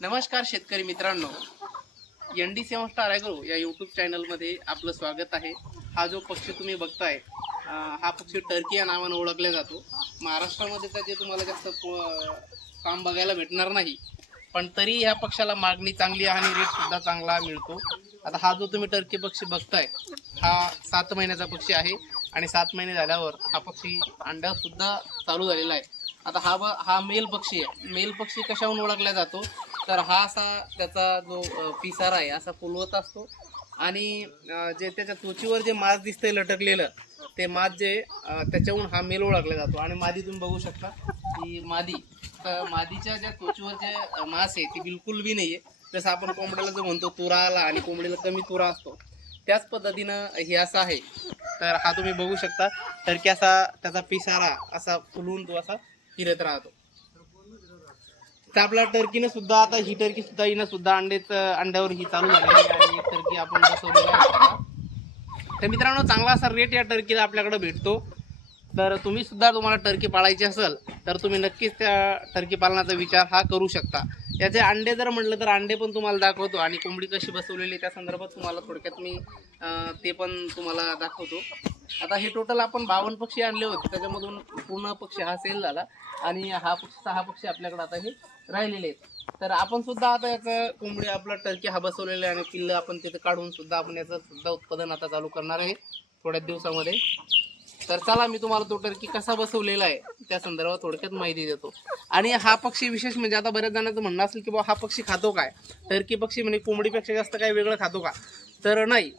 नमस्कार शेतकरी मित्रांनो. N D seven star agro या यूट्यूब चॅनलमध्ये आपलं स्वागत आहे. हा जो पक्षी तुम्ही बघताय हा पक्षी टर्की या नावानं ओळखला जातो. महाराष्ट्रामध्ये त्याचे तुम्हाला जास्त काम बघायला भेटणार नाही. पण तरी ह्या पक्षाला मागणी चांगली आहे आणि रेटसुद्धा चांगला मिळतो. आता हा जो तुम्ही टर्की पक्षी बघताय हा सात महिन्याचा पक्षी आहे. आणि सात महिने झाल्यावर हा पक्षी अंडासुद्धा चालू झालेला आहे. आता हा ब हा मेल पक्षी आहे. मेल पक्षी कशाहून ओळखला जातो? तर हा असा त्याचा जो पिसारा आहे असा फुलवत असतो. आणि जे त्याच्या त्वचीवर जे मास दिसतंय लटकलेलं ते मास जे त्याच्याहून हा मेल ओळखला जातो. आणि मादी तुम्ही बघू शकता की मादी तर मादीच्या ज्या त्वचीवर जे मास आहे ती बिलकुल बी नाही आहे जसं आपण कोंबड्याला जो म्हणतो तुरा आला आणि कोंबडीला कमी तुरा असतो. त्याच पद्धतीनं हे असं आहे. तर हा तुम्ही बघू शकता. तर की असा त्याचा पिसारा असा फुलून तो असा फिरत राहतो. तर आपल्या टर्कीनं सुद्धा आता ही टर्की सुद्धा हिनं सुद्धा अंडेच अंड्यावर ही चालू झालेली आणि एक टर्की आपण बसवलेली तर मित्रांनो चांगला असा रेट या टर्कीला आपल्याकडे भेटतो. तर तुम्ही सुद्धा तुम्हाला टर्की पाळायची असेल तर तुम्ही नक्कीच त्या टर्की पालनाचा विचार हा करू शकता. याचे अंडे जर म्हटलं तर अंडे पण तुम्हाला दाखवतो आणि कोंबडी कशी बसवलेली त्या संदर्भात तुम्हाला थोडक्यात मी ते पण तुम्हाला दाखवतो. आता हे टोटल आपण बावन्न पक्षी आणले होते. त्याच्यामधून पूर्ण पक्षी हा सेल झाला. आणि हा पक्षी सहा पक्षी आपल्याकडे आता हे राहिलेले आहेत. तर आपण सुद्धा आता याचं कोंबडी आपला टर्की हा बसवलेला आहे आणि पिल्लं आपण तिथे काढून सुद्धा आपण याचं सुद्धा उत्पादन आता चालू करणार आहे थोड्याच दिवसामध्ये. तर चला मी तुम्हाला तो टर्की कसा बसवलेला आहे त्या संदर्भात थोडक्यात माहिती देतो. आणि हा पक्षी विशेष म्हणजे आता बऱ्याच जणांचं म्हणणं असेल की बाबा हा पक्षी खातो काय? टर्की पक्षी म्हणजे कोंबडीपेक्षा जास्त काही वेगळं खातो का? तर नाही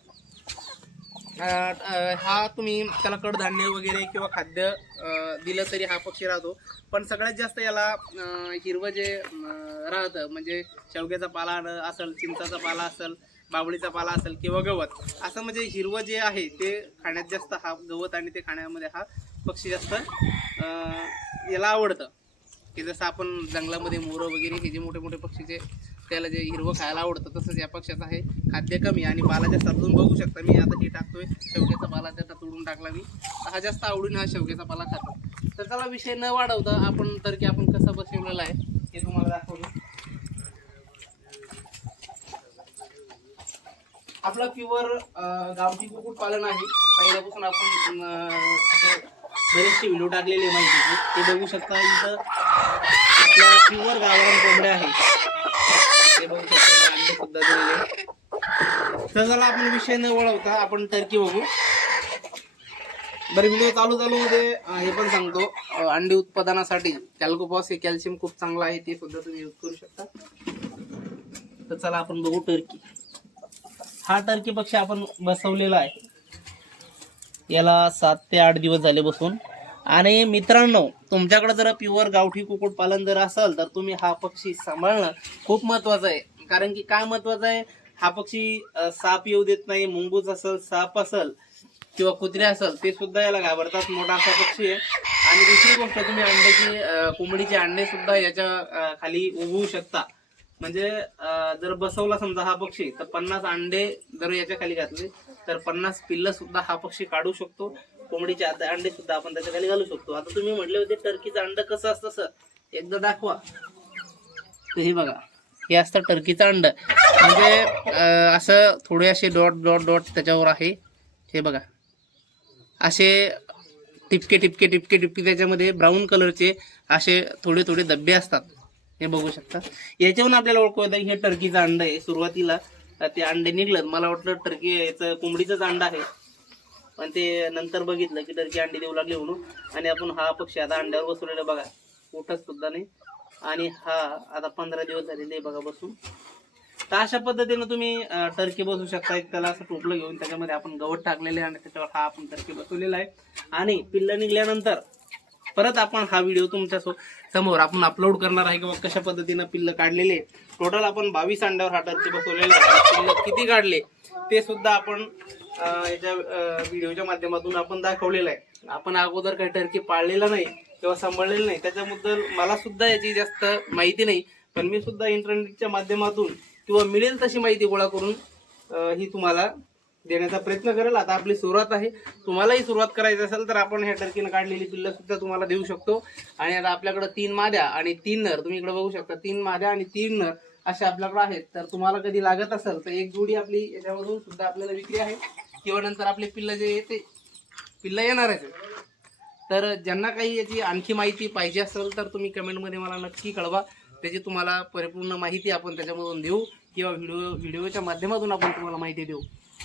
हा तुम्ही त्याला कडधान्य वगैरे किंवा खाद्य दिलं तरी हा पक्षी राहतो. पण सगळ्यात जास्त याला हिरवं जे राहतं म्हणजे शेवग्याचा पाला न- असेल चिंचाचा पाला असेल बाबळीचा पाला असेल किंवा गवत असं म्हणजे हिरवं जे आहे ते खाण्यात जास्त हा गवत आणि ते खाण्यामध्ये हा पक्षी जास्त याला आवडतं. की जसं आपण जंगलामध्ये मोरं वगैरे हे जे मोठे मोठे पक्षी जे त्याला जे हिरवं खायला आवडतं तसंच या पक्षाचं आहे. खाद्य कमी आणि बाला जास्त अजून बघू शकता. मी आता हे टाकतोय. शेवग्याचा बाला त्याचा तोडून टाकला मी. हा जास्त आवडीने हा शेवग्याचा बाला खातो. तर त्याला विषय न वाढवता आपण तर की आपण कसा बसवलेला आहे हे तुम्हाला दाखवतो. आपलं प्युअर गावठी कुक्कुटपालन आहे. पहिल्यापासून आपण असे बरेचसे व्हिडिओ टाकलेले माहिती. ते बघू शकता इथं आपल्या प्युअर गावरान कोंबड्या आहे बघू अंडे सुद्धा दिलेले तर चला आपण विषय न वळवता आपण टर्की बघू. बरं व्हिडिओ चालू चालू मध्ये हे पण सांगतो. अंडी उत्पादनासाठी कॅल्कोपॉस हे कॅल्शियम खूप चांगलं आहे ते सुद्धा तुम्ही यूज करू शकता. तर चला आपण बघू टर्की. हा टर्की पक्षी आपण बसवलेला आहे. याला सात ते आठ दिवस झाले बसून. आणि मित्रांनो तुमच्याकडे जर प्युअर गावठी कुक्कुटपालन जर असेल तर तुम्ही हा पक्षी सांभाळणं खूप महत्वाचं आहे. कारण की काय महत्वाचं आहे? हा पक्षी साप येऊ देत नाही मुंगूस असेल साप असेल किंवा कुत्रे असेल ते सुद्धा याला घाबरतात मोठा असा पक्षी आहे. आणि दुसरी गोष्ट तुम्ही अंड्याची कोंबडीचे अंडे सुद्धा याच्या खाली उगवू शकता. म्हणजे जर बसवला समजा हा पक्षी तर पन्नास अंडे जर याच्या खाली घातले तर पन्नास पिल्ल सुद्धा हा पक्षी काढू शकतो. कोंबडीचे आता अंडे सुद्धा आपण त्याच्याखाली घालू शकतो. आता तुम्ही म्हटले होते टर्कीचं अंड कसं असतं सर? एकदा दाखवा. हे बघा हे असतं टर्कीचं अंड. म्हणजे असं थोडे असे डॉट डॉट डॉट त्याच्यावर आहे. हे बघा. असे टिपके टिपके टिपके टिपके त्याच्यामध्ये ब्राऊन कलरचे असे थोडे थोडे धब्बे असतात. हे बघू शकता. याच्यावरून आपल्याला ओळखू येतं हे टर्कीचं अंड आहे. सुरुवातीला ते अंडे निघलं. मला वाटलं टर्की याचं कोंबडीचंच अंड आहे. पण ते नंतर बघितलं की टर्की अंडी देऊ लागली म्हणून आणि आपण हा पक्षी आता अंड्यावर बसवलेला बघा. उठत सुद्धा नाही. आणि हा आता पंधरा दिवस झालेले आहे बघा बसून. तर अशा पद्धतीनं तुम्ही टर्की बसू शकता. एक त्याला असं टोपलं घेऊन त्याच्यामध्ये आपण गवत टाकलेले आहे आणि त्याच्यावर हा आपण टर्की बसवलेला आहे. आणि पिल्लं निघल्यानंतर परत आपण हा व्हिडिओ तुमच्यासमोर आपण अपलोड करणार आहे किंवा कशा पद्धतीनं पिल्लं काढलेले टोटल आपण बावीस अंड्यावर हा टर्की बसवलेला आहे. पिल्लं किती काढले ते सुद्धा आपण याच्या व्हिडिओच्या माध्यमातून आपण दाखवलेलं आहे. आपण अगोदर काही टर्की पाळलेला नाही किंवा सांभाळलेलं नाही. त्याच्याबद्दल मला सुद्धा याची जास्त माहिती नाही. पण मी सुद्धा इंटरनेटच्या माध्यमातून किंवा मिळेल तशी माहिती गोळा करून ही तुम्हाला देण्याचा प्रयत्न करेल. आता आपली सुरुवात आहे. तुम्हालाही सुरुवात करायची असेल तर आपण ह्या टर्कीनं काढलेली पिल्लं सुद्धा तुम्हाला देऊ शकतो. आणि आता आपल्याकडे तीन माद्या आणि तीन नर. तुम्ही इकडे बघू शकता तीन माद्या आणि तीन नर अशा आपल्याकडे आहेत. तर तुम्हाला कधी लागत असेल तर एक जोडी आपली याच्यामधून सुद्धा आपल्याला विक्री आहे. किंवा नंतर आपले पिल्ल जे येते पिल्ल येणारच आहे. तर ज्यांना काही याची आणखी माहिती पाहिजे असेल तर तुम्ही कमेंटमध्ये मला नक्की कळवा. त्याची तुम्हाला परिपूर्ण माहिती आपण त्याच्यामधून देऊ किंवा व्हिडिओ व्हिडिओच्या माध्यमातून आपण तुम्हाला माहिती देऊ.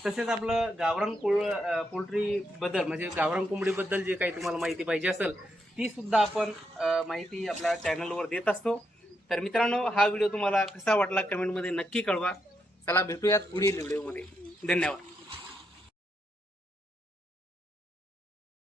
तसेच आपलं गावरान कोळ पोल्ट्रीबद्दल म्हणजे गावरान कोंबडीबद्दल जे काही तुम्हाला माहिती पाहिजे असेल तीसुद्धा आपण माहिती आपल्या चॅनलवर देत असतो. तर मित्रांनो हा व्हिडिओ तुम्हाला कसा वाटला कमेंटमध्ये नक्की कळवा. चला भेटूयात पुढील व्हिडिओमध्ये धन्यवाद.